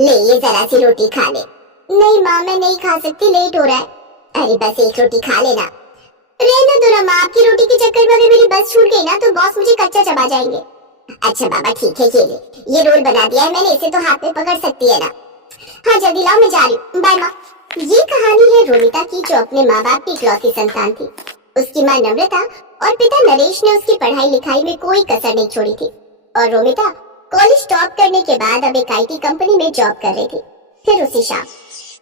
ले ये जरा सी रोटी खा ले। नहीं माँ मैं नहीं खा सकती, लेट हो रहा है। अरे बस एक रोटी खा लेना। रहने दो ना माँ, आपकी रोटी के चक्कर में अगर मेरी बस छूट गई ना तो बॉस मुझे कच्चा चबा जाएंगे। अच्छा बाबा ठीक है, ये रोल बना दिया है मैंने, इसे तो हाथ में पकड़ सकती है ना। हाँ जल्दी लाओ, मैं जा रही हूँ, बाय माँ। ये कहानी है रोमिता की, जो अपने माँ बाप की इकलौती संतान थी। उसकी माँ नम्रता और पिता नरेश ने उसकी पढ़ाई लिखाई में कोई कसर नहीं छोड़ी थी। और रोमिता कॉलेज टॉप करने के बाद अब एक IT कंपनी में जॉब कर रही थी। फिर उसी शाम,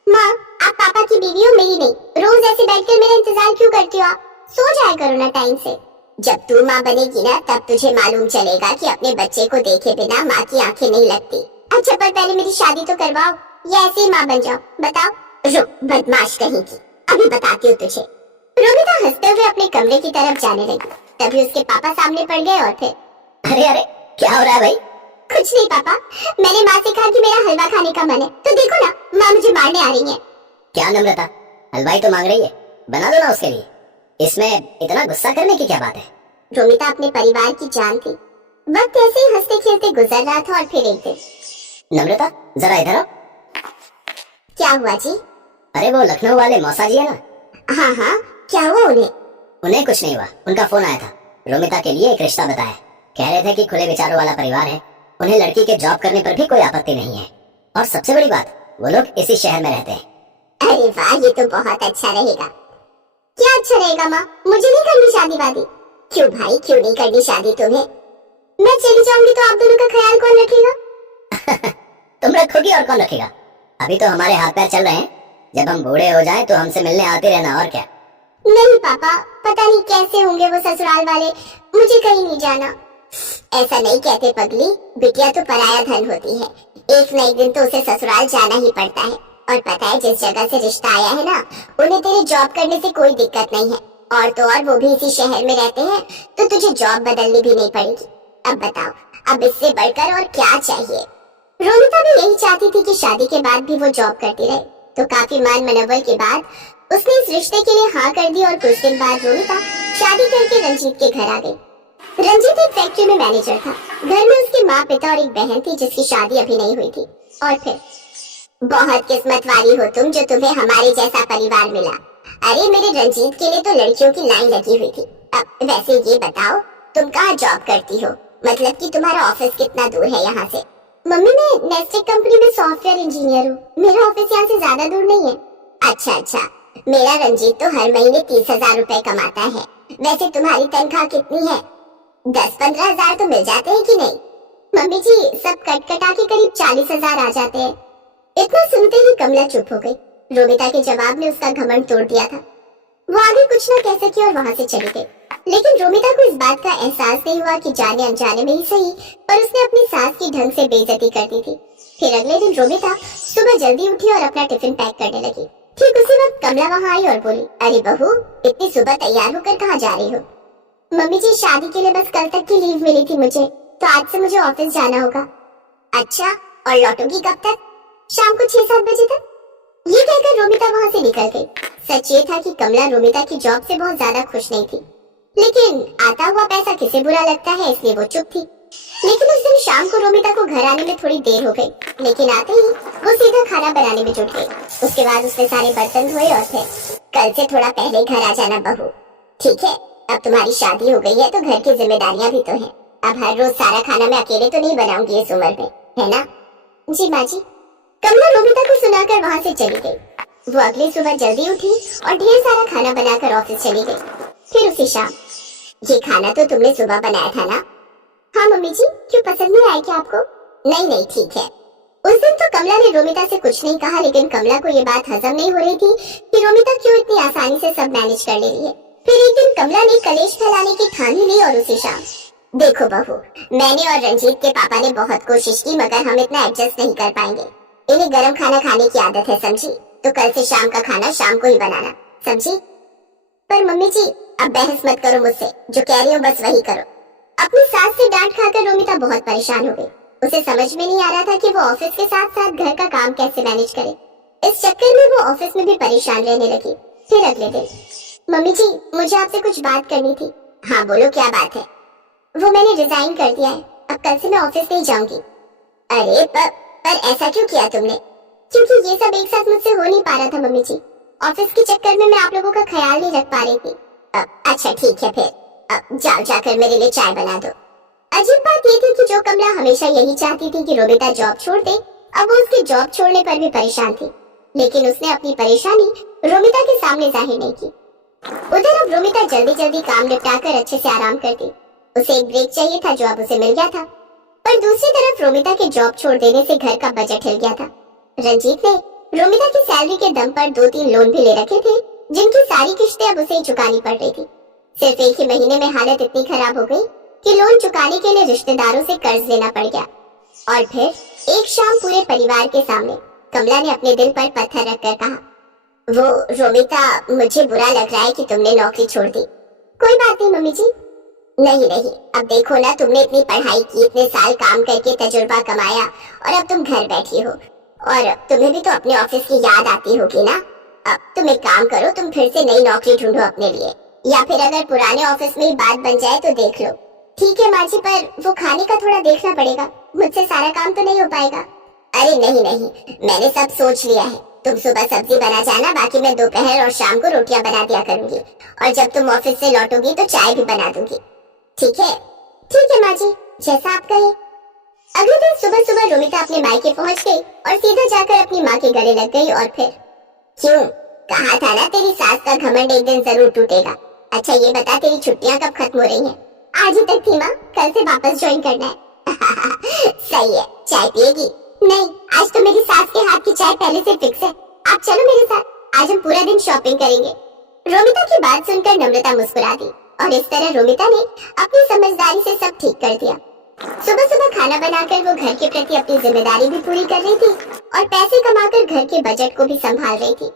माँ आप पापा की बीवी हो, मेरी नहीं। रोज ऐसे बैठकर मेरा इंतजार क्यों करती हो आप? सो जाया करो ना टाइम से। जब तू माँ बनेगी ना तब तुझे मालूम चलेगा कि अपने बच्चे को देखे बिना माँ की आंखें नहीं लगती। अच्छा पर पहले मेरी शादी तो करवाओ, या ऐसे ही माँ बन जाओ। बताओ। रुक बदमाश कहीं की, अभी बताती हूँ तुझे। रोमिता हंसते हुए अपने कमरे की तरफ जाने लगी। तभी उसके पापा सामने पड़ गए और थे। अरे अरे क्या हो रहा है भाई? कुछ नहीं पापा, मैंने माँ से कहा कि मेरा हलवा खाने का मन है, तो देखो ना माँ मुझे मारने आ रही है। क्या नम्रता, हलवाई तो मांग रही है, बना दो ना उसके लिए। इसमें इतना गुस्सा करने की क्या बात है? रोमिता अपने परिवार की जान थी। वक्त ऐसे ही हंसते खेलते गुजर रहा था और फिर एक दिन। नम्रता जरा इधर आओ। क्या हुआ जी? अरे वो लखनऊ वाले मौसा जी है ना? हाँ हाँ, क्या हुआ उन्हें? उन्हें कुछ नहीं हुआ, उनका फोन आया था। रोमिता के लिए एक रिश्ता बताया। कह रहे थे कि खुले विचारों वाला परिवार है, उन्हें लड़की के जॉब करने पर भी कोई आपत्ति नहीं है। और सबसे बड़ी बात, वो लोग इसी शहर में रहते हैं। अरे वाह, ये तो बहुत अच्छा रहेगा। क्या अच्छा रहेगा माँ? मुझे नहीं करनी शादी वादी। क्यों भाई, क्यों नहीं करनी शादी तुम्हें? मैं चली जाऊंगी तो आप दोनों का ख्याल कौन रखेगा? तुम रखोगी और कौन रखेगा? अभी तो हमारे हाथ पैर चल रहे हैं, जब हम बूढ़े हो जाएं तो हमसे मिलने आते रहना, और क्या। नहीं पापा, पता नहीं कैसे होंगे वो ससुराल वाले, मुझे कहीं नहीं जाना। ऐसा नहीं कहते पगली, बिटिया तो पराया धन होती है, एक न एक दिन तो उसे ससुराल जाना ही पड़ता है। और पता है जिस जगह से रिश्ता आया है ना, उन्हें तेरे जॉब करने से कोई दिक्कत नहीं है। और तो और वो भी इसी शहर में रहते हैं, तो तुझे जॉब बदलनी भी नहीं पड़ेगी। अब बताओ, अब इससे बढ़कर और क्या चाहिए? रोमिता भी यही चाहती थी कि शादी के बाद भी वो जॉब करती रहे। तो काफी मान मनव्वल के बाद उसने इस रिश्ते के लिए हाँ कर दी। और कुछ दिन बाद रोमिता शादी करके रंजीत के घर आ गई। रंजीत एक फैक्ट्री में मैनेजर था। घर में उसके माँ पिता और एक बहन थी जिसकी शादी अभी नहीं हुई थी। और फिर बहुत किस्मत वाली हो तुम जो तुम्हें हमारे जैसा परिवार मिला। अरे मेरे रंजीत के लिए तो लड़कियों की लाइन लगी हुई थी। अब वैसे ये बताओ, तुम कहाँ जॉब करती हो? मतलब कि तुम्हारा ऑफिस कितना दूर है यहाँ से? मम्मी मैं नेस्टेक कंपनी में सॉफ्टवेयर इंजीनियर हूँ, मेरा ऑफिस यहाँ से ज्यादा दूर नहीं है। अच्छा, मेरा रंजीत तो हर महीने 30,000 रुपए कमाता है। वैसे तुम्हारी तनख्वाह कितनी है? 10-15 हजार तो मिल जाते हैं कि नहीं? मम्मी जी सब कट कटा के करीब 40,000 आ जाते हैं। इतना सुनते ही कमला चुप हो गई। रोमिता के जवाब ने उसका घमंड तोड़ दिया था। वो आगे कुछ न कह सकी और वहाँ से चली गई। लेकिन रोमिता को इस बात का एहसास नहीं हुआ कि जाने अनजाने में ही सही, पर उसने अपनी सास की ढंग से बेइज्जती कर दी थी। फिर अगले दिन रोमिता सुबह जल्दी उठी और अपना टिफिन पैक करने लगी। ठीक उसी वक्त कमला वहाँ आई और बोली, अरे बहू इतनी सुबह तैयार होकर कहाँ जा रही हो? मम्मी जी शादी के लिए बस कल तक की लीव मिली थी मुझे, तो आज से मुझे ऑफिस जाना होगा। अच्छा, और लौटोगी कब तक? शाम को 6-7 बजे तक। ये कहकर रोमिता वहाँ से निकल गई। सच ये था कि कमला रोमिता की जॉब से बहुत ज्यादा खुश नहीं थी, लेकिन आता हुआ पैसा किसे बुरा लगता है, इसलिए वो चुप थी। लेकिन उस दिन शाम को रोमिता को घर आने में थोड़ी देर हो गई, लेकिन आते ही वो सीधा खाना बनाने में जुट गई। उसके बाद उसने सारे बर्तन धोए और थे, कल से थोड़ा पहले घर आ जाना बहू, ठीक है? अब तुम्हारी शादी हो गई है तो घर की जिम्मेदारियां भी तो हैं। अब हर रोज सारा खाना मैं अकेले तो नहीं बनाऊंगी इस उम्र में, है ना? जी माँ जी। कमला रोमिता को सुनाकर वहाँ से चली गई। वो अगली सुबह जल्दी उठी और ढेर सारा खाना बनाकर ऑफिस चली गई। फिर उसी शाम, ये खाना तो तुमने सुबह बनाया था ना? हाँ मम्मी जी, क्यों पसंद नहीं आया क्या आपको? नहीं ठीक है। उस दिन तो कमला ने रोमिता से कुछ नहीं कहा, लेकिन कमला को ये बात हजम नहीं हो रही थी कि रोमिता क्यों इतनी आसानी से सब मैनेज कर ले रही है। फिर एक दिन कमला ने कलेश फैलाने की ठान ही ली और उसी शाम, देखो बहू, मैंने और रंजीत के पापा ने बहुत कोशिश की मगर हम इतना एडजस्ट नहीं कर पाएंगे। इन्हें गर्म खाना खाने की आदत है, समझी? तो कल से शाम का खाना शाम को ही बनाना, समझी? पर मम्मी जी अब बहस मत करो मुझसे, जो कह रही हूँ बस वही करो। अपनी सास से डांट खाकर रोमिता बहुत परेशान हो गई। उसे समझ में नहीं आ रहा था कि वो ऑफिस के साथ साथ घर का काम कैसे मैनेज करे। इस चक्कर में वो ऑफिस में भी परेशान रहने लगी। फिर अगले दिन, मम्मी जी मुझे आपसे कुछ बात करनी थी। हाँ बोलो, क्या बात है? वो मैंने रिजाइन कर दिया है, अब कल से मैं ऑफिस नहीं जाऊंगी। अरे पर ऐसा क्यों किया तुमने? क्योंकि ये सब एक साथ मुझसे हो नहीं पा रहा था मम्मी जी। ऑफिस के चक्कर में मैं आप लोगों का ख्याल नहीं रख पा रही थी। अच्छा ठीक है फिर, जाओ जाकर मेरे लिए चाय बना दो। अजीब बात ये थी कि जो कमला हमेशा यही चाहती थी कि रोमिता जॉब छोड़ दे, अब वो उसके जॉब छोड़ने पर भी परेशान थी, लेकिन उसने अपनी परेशानी रोमिता के सामने जाहिर नहीं की। उधर अब रोमिता जल्दी जल्दी काम निपटाकर अच्छे से आराम करती। उसे एक ब्रेक चाहिए था जो अब उसे मिल गया था। पर दूसरी तरफ रोमिता के जॉब छोड़ देने से घर का बजट हिल गया था। रंजीत ने रोमिता की सैलरी के दम पर 2-3 लोन भी ले रखे थे, जिनकी सारी किश्तें अब उसे ही चुकानी पड़ रही थी। सिर्फ एक ही महीने में हालत इतनी खराब हो गई कि लोन चुकाने के लिए रिश्तेदारों से कर्ज लेना पड़ गया। और फिर एक शाम पूरे परिवार के सामने कमला ने अपने दिल पर पत्थर रखकर कहा, वो रोमिता, मुझे बुरा लग रहा है कि तुमने नौकरी छोड़ दी। कोई बात नहीं मम्मी जी। नहीं, अब देखो ना, तुमने इतनी पढ़ाई की, इतने साल काम करके तजुर्बा कमाया और अब तुम घर बैठी हो और तुम्हें भी तो अपने ऑफिस की याद आती होगी ना। अब तुम एक काम करो, तुम फिर से नई नौकरी ढूंढो अपने लिए, या फिर अगर पुराने ऑफिस में ही बात बन जाए तो देख लो। ठीक है माँ जी, पर वो खाने का थोड़ा देखना पड़ेगा, मुझसे सारा काम तो नहीं हो पाएगा। अरे नहीं, मैंने सब सोच लिया है। तुम सुबह सब्जी बना जाना, बाकी मैं दोपहर और शाम को रोटियां बना दिया करूंगी, और जब तुम ऑफिस से लौटोगी तो चाय भी बना दूंगी। ठीक है माँ जी, जैसा आप कहे। अगले दिन सुबह सुबह रोमिता अपने मायके पहुंच गई और सीधा जाकर अपनी माँ के गले लग गई। और फिर, क्यों? कहा था ना तेरी सास का घमंड एक दिन जरूर टूटेगा। अच्छा ये बता, तेरी छुट्टियां कब खत्म हो रही हैं? आज ही तक थी माँ, कल से वापस ज्वाइन करना है। सही है, चाय पिएगी? नहीं, आज तो मेरी सास के हाथ की चाय पहले से फिक्स है। आप चलो मेरे साथ, आज हम पूरा दिन शॉपिंग करेंगे। रोमिता की बात सुनकर नम्रता मुस्कुरा दी और इस तरह रोमिता ने अपनी समझदारी से सब ठीक कर दिया। सुबह सुबह खाना बनाकर वो घर के प्रति अपनी जिम्मेदारी भी पूरी कर रही थी और पैसे कमाकर घर के बजट को भी संभाल रही थी।